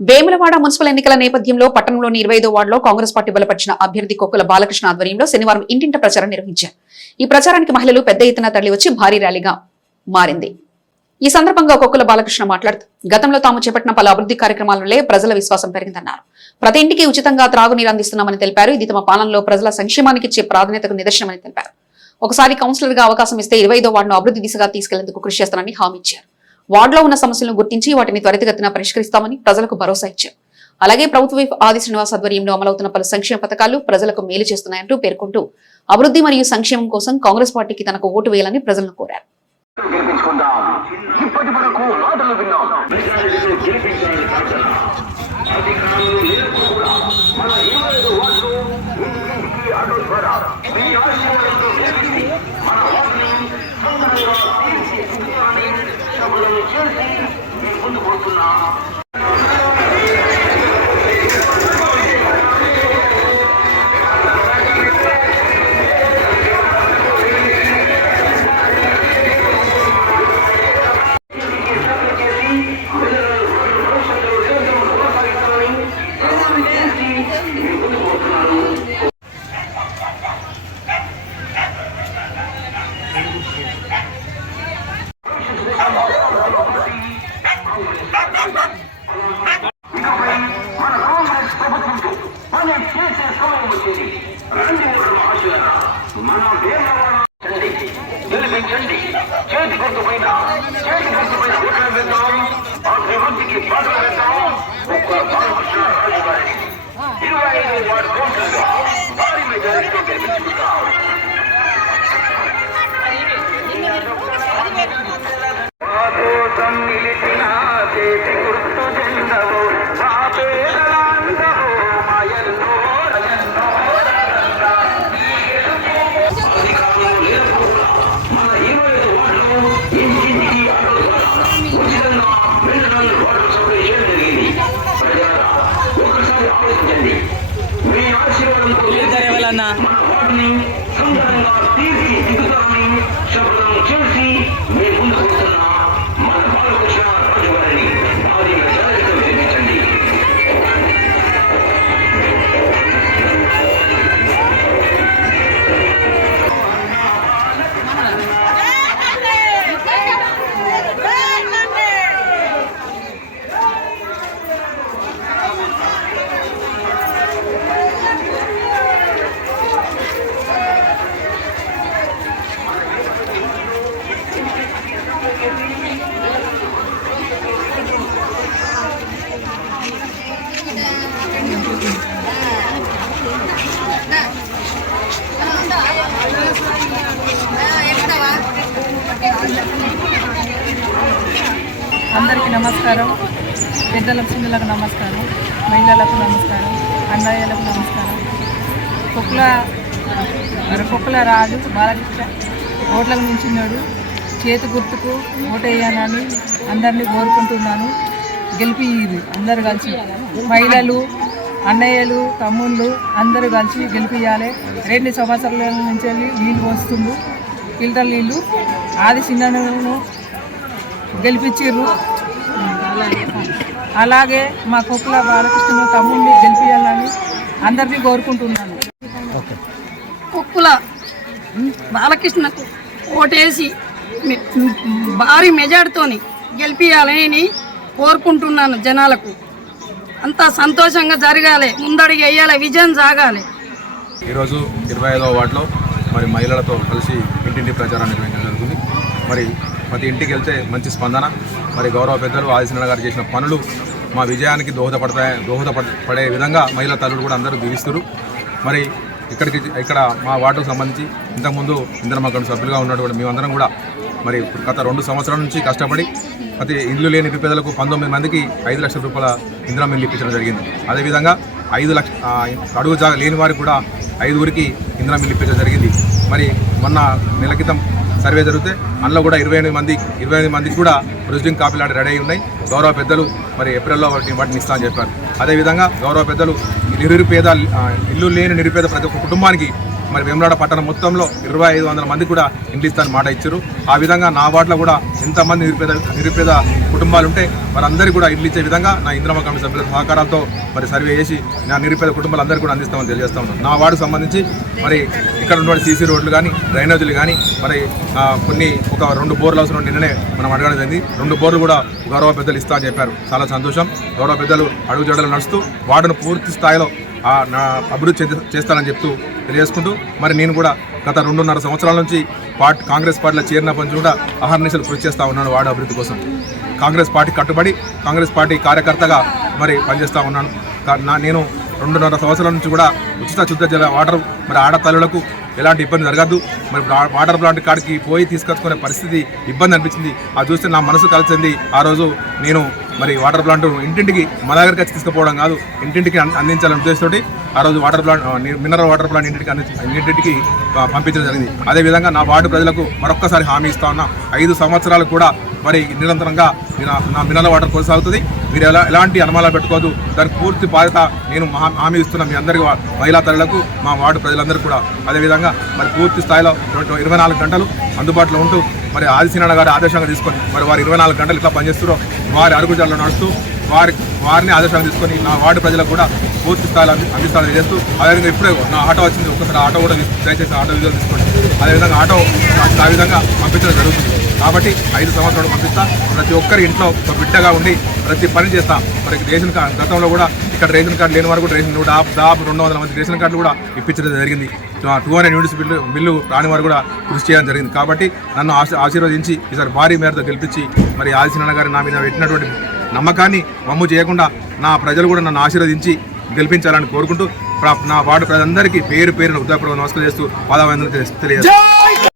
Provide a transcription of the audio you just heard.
Vemulawada municipal ఎన్నికల నేపథ్యంలో పట్టణంలోని 25వ వార్డులో కాంగ్రెస్ పార్టీ బలపరిచిన అభ్యర్థి కొక్కుల బాలకృష్ణ ఆధ్వర్యంలో శనివారం ఇంటింట ప్రచారం నిర్వహించారు. ఈ ప్రచారానికి మహిళలు పెద్ద ఎత్తున తరలివచ్చి భారీ ర్యాలీగా మారింది. ఈ సందర్భంగా కొక్కుల బాలకృష్ణ మాట్లాడుతూ గతంలో తాము చేపట్టిన పలు అభివృద్ధి కార్యక్రమాలలో ప్రజల విశ్వాసం పెరిగిందన్నారు. ప్రతి ఇంటికి ఉచితంగా త్రాగునీరు అందిస్తున్నామని తెలిపారు. ఇది తమ పాలనలో ప్రజల సంక్షేమానికి ఇచ్చే ప్రాధాన్యతకు నిదర్శనమని తెలిపారు. ఒకసారి కౌన్సిలర్ గా అవకాశం ఇస్తే 25వ వార్డును అభివృద్ధి దిశగా తీసుకెళ్లేందుకు కృషి చేస్తానని హామీ ఇచ్చారు. వార్డులో ఉన్న సమస్యలను గుర్తించి వాటిని త్వరితగతిన పరిష్కరిస్తామని ప్రజలకు భరోసా ఇచ్చారు. అలాగే ప్రభుత్వ ఆది శ్రీనివాస్ ఆధ్వర్యంలో అమలవుతున్న పలు సంక్షేమ పథకాలు ప్రజలకు మేలు చేస్తున్నాయంటూ పేర్కొంటూ అభివృద్ధి మరియు సంక్షేమం కోసం కాంగ్రెస్ పార్టీకి తనకు ఓటు వేయాలని ప్రజలను కోరారు. అందరికీ నమస్కారం. పెద్దలకు చిన్నలకు నమస్కారం, మహిళలకు నమస్కారం, అన్నయ్యలకు నమస్కారం. కొక్కుల రాజు బాలకృష్ణ ఓట్లకు నించున్నాడు. చేతి గుర్తుకు ఓటేయాలని అందరినీ కోరుకుంటున్నాను. గెలిపి అందరు కలిసి మహిళలు, అన్నయ్యలు, తమ్ముళ్ళు అందరూ కలిసి గెలిపియాలి. 2 సంవత్సరాల నుంచి నీళ్ళు పోస్తుండు, ఫిల్టర్ నీళ్ళు. ఆది చిన్నను గెలిపించారు. అలాగే మా కొక్కుల బాలకృష్ణ తమ్ముడిని గెలిపియాలని అందరినీ కోరుకుంటున్నాను. కొక్కుల బాలకృష్ణకు ఓటేసి భారీ మెజార్టీతోని గెలిపియాలని కోరుకుంటున్నాను. జనాలకు అంతా సంతోషంగా జరగాలి, ముందడుగు వేయాలి, విజయం సాగాలి. ఈరోజు 25వ వార్డులో మరి మహిళలతో కలిసి ఇంటింటి ప్రచారం నిర్వహించడం జరుగుతుంది. మరి ప్రతి ఇంటికి వెళ్తే మంచి స్పందన. మరి గౌరవ పెద్దలు ఆదిశీలన గారు చేసిన పనులు మా విజయానికి దోహదపడే విధంగా మహిళా తల్లులు కూడా అందరూ దీవిస్తారు. మరి ఇక్కడ మా వార్డుకు సంబంధించి ఇంతకుముందు ఇందిరమ్మ గౌడ్ సభ్యులుగా ఉన్నటువంటి మేమందరం కూడా మరి గత 2 సంవత్సరాల నుంచి కష్టపడి ప్రతి ఇల్లు లేని నిరుపేదలకు 19 మందికి 5 లక్షల రూపాయల ఇందిరమ్మ ఇల్లు ఇప్పించడం జరిగింది. అదేవిధంగా 5 లక్ష అడుగు జాగా లేని వారికి కూడా 5ఊరికి ఇందిరమ్మ ఇల్లు ఇప్పించడం జరిగింది. మరి మొన్న నెల క్రితం సర్వే జరిగితే అందులో కూడా 28 మందికి కూడా రిజిస్టింగ్ కాపీలు రెడీ అయి ఉన్నాయి. గౌరవ పెద్దలు మరి ఏప్రిల్లో వాటిని ఇస్తా అని చెప్పారు. అదేవిధంగా గౌరవ పెద్దలు ఇల్లు లేని నిరుపేద ప్రతి ఒక్క కుటుంబానికి మరి వేములవాడ పట్టణం మొత్తంలో 2500 మంది కూడా ఇండ్లు ఇస్తారని మాట ఇచ్చారు. ఆ విధంగా నా వార్డులో కూడా ఎంతమంది నిరుపేద కుటుంబాలు ఉంటే వారందరికీ కూడా ఇల్లు ఇచ్చే విధంగా నా ఇందిరమ్మ కమిటీ సభ్యుల సహకారాలతో మరి సర్వే చేసి నా నిరుపేద కుటుంబాలందరికీ కూడా అందిస్తామని తెలియజేస్తా ఉన్నాను. నా వార్డుకు సంబంధించి మరి ఇక్కడ ఉన్నటువంటి సీసీ రోడ్లు కానీ డ్రైనేజీలు కానీ మరి కొన్ని ఒక 2 బోర్లు అవసరం నిన్ననే మనం అడగడం జరిగింది. 2 బోర్లు కూడా గౌరవ పెద్దలు ఇస్తా అని చెప్పారు. చాలా సంతోషం. గౌరవ పెద్దలు అడుగుజాడలు నడుస్తూ వార్డును పూర్తి స్థాయిలో నా అభివృద్ధి చేస్తానని చెప్తూ తెలియజేసుకుంటూ మరి నేను కూడా గత 2.5 సంవత్సరాల నుంచి కాంగ్రెస్ పార్టీలో చేరినప్పటి నుంచి కూడా అహర్నిశలు కృషి చేస్తూ ఉన్నాను వార్డు అభివృద్ధి కోసం. కాంగ్రెస్ పార్టీ కట్టుబడి కాంగ్రెస్ పార్టీ కార్యకర్తగా మరి పనిచేస్తూ ఉన్నాను. నేను 2.5 సంవత్సరాల నుంచి కూడా ఉచిత శుద్ధ జల వాటర్ మరి ఆడతల్లులకు ఎలాంటి ఇబ్బంది జరగద్దు. మరి వాటర్ ప్లాంట్ కాడికి పోయి తీసుకొచ్చుకునే పరిస్థితి ఇబ్బంది అనిపించింది. అది చూస్తే నా మనసు కలిసింది. ఆ రోజు నేను మరి వాటర్ ప్లాంట్ ఇంటింటికి మన దగ్గరికి వచ్చి తీసుకుపోవడం కాదు, ఇంటింటికి అందించాలనే ఉద్దేశంతో ఆ రోజు water plant mineral water plant ఇంటింటికి పంపించడం జరిగింది. అదేవిధంగా నా వార్డు ప్రజలకు మరొక్కసారి హామీ ఇస్తా ఉన్నా, 5 సంవత్సరాలు కూడా మరి నిరంతరంగా నా మినరల్ వాటర్ కొనసాగుతుంది. మీరు ఎలాంటి అనుమానాలు పెట్టుకోవద్దు. దానికి పూర్తి బాధ్యత నేను హామీ ఇస్తున్నా మీ అందరికీ, మహిళా తల్లులకు, మా వార్డు ప్రజలందరూ కూడా. అదేవిధంగా మరి పూర్తి స్థాయిలో 24 గంటలు అందుబాటులో ఉంటూ మరి ఆదిశీనారాయణ గారి ఆదేశంగా తీసుకొని మరి వారు 24 గంటలు ఇట్లా పనిచేస్తున్నారో వారి అరుగుజాల్లో నడుస్తూ వారిని ఆదేశంగా తీసుకొని నా వార్డు ప్రజలకు కూడా పూర్తి స్థాయిలో అందిస్తానని చేస్తూ, అదేవిధంగా ఇప్పుడే నా ఆటో వచ్చింది, ఒక్కసారి ఆటో కూడా దయచేసి ఆటో విజువల్ తీసుకోండి. అదేవిధంగా ఆటో ఆ విధంగా పంపించడం జరుగుతుంది. కాబట్టి 5 సంవత్సరాలు పంపిస్తా. ప్రతి ఒక్కరి ఇంట్లో ఒక బిడ్డగా ఉండి ప్రతి పని చేస్తాం. మరి రేషన్ కార్డు గతంలో కూడా ఇక్కడ రేషన్ కార్డు లేని వారు కూడా దాదాపు 200 మంది రేషన్ కార్డులు కూడా ఇప్పించడం జరిగింది. 200 యూనిట్స్ బిల్లు రాని వారు కూడా కృషి చేయడం జరిగింది. కాబట్టి నన్ను ఆశీర్వదించి ఈసారి భారీ మేరతో గెలిపించి మరి ఆదిశీనారాయణ గారు నా మీద పెట్టినటువంటి నమ్మకాన్ని వమ్ము చేయకుండా నా ప్రజలు కూడా నన్ను ఆశీర్వదించి గెలిపించాలని కోరుకుంటూ నా వార్డు ప్రజలందరికీ పేరు పేరున ఉద్యోగ నమస్కారం చేస్తూ పాదాభివందనం తెలియజేస్తాను.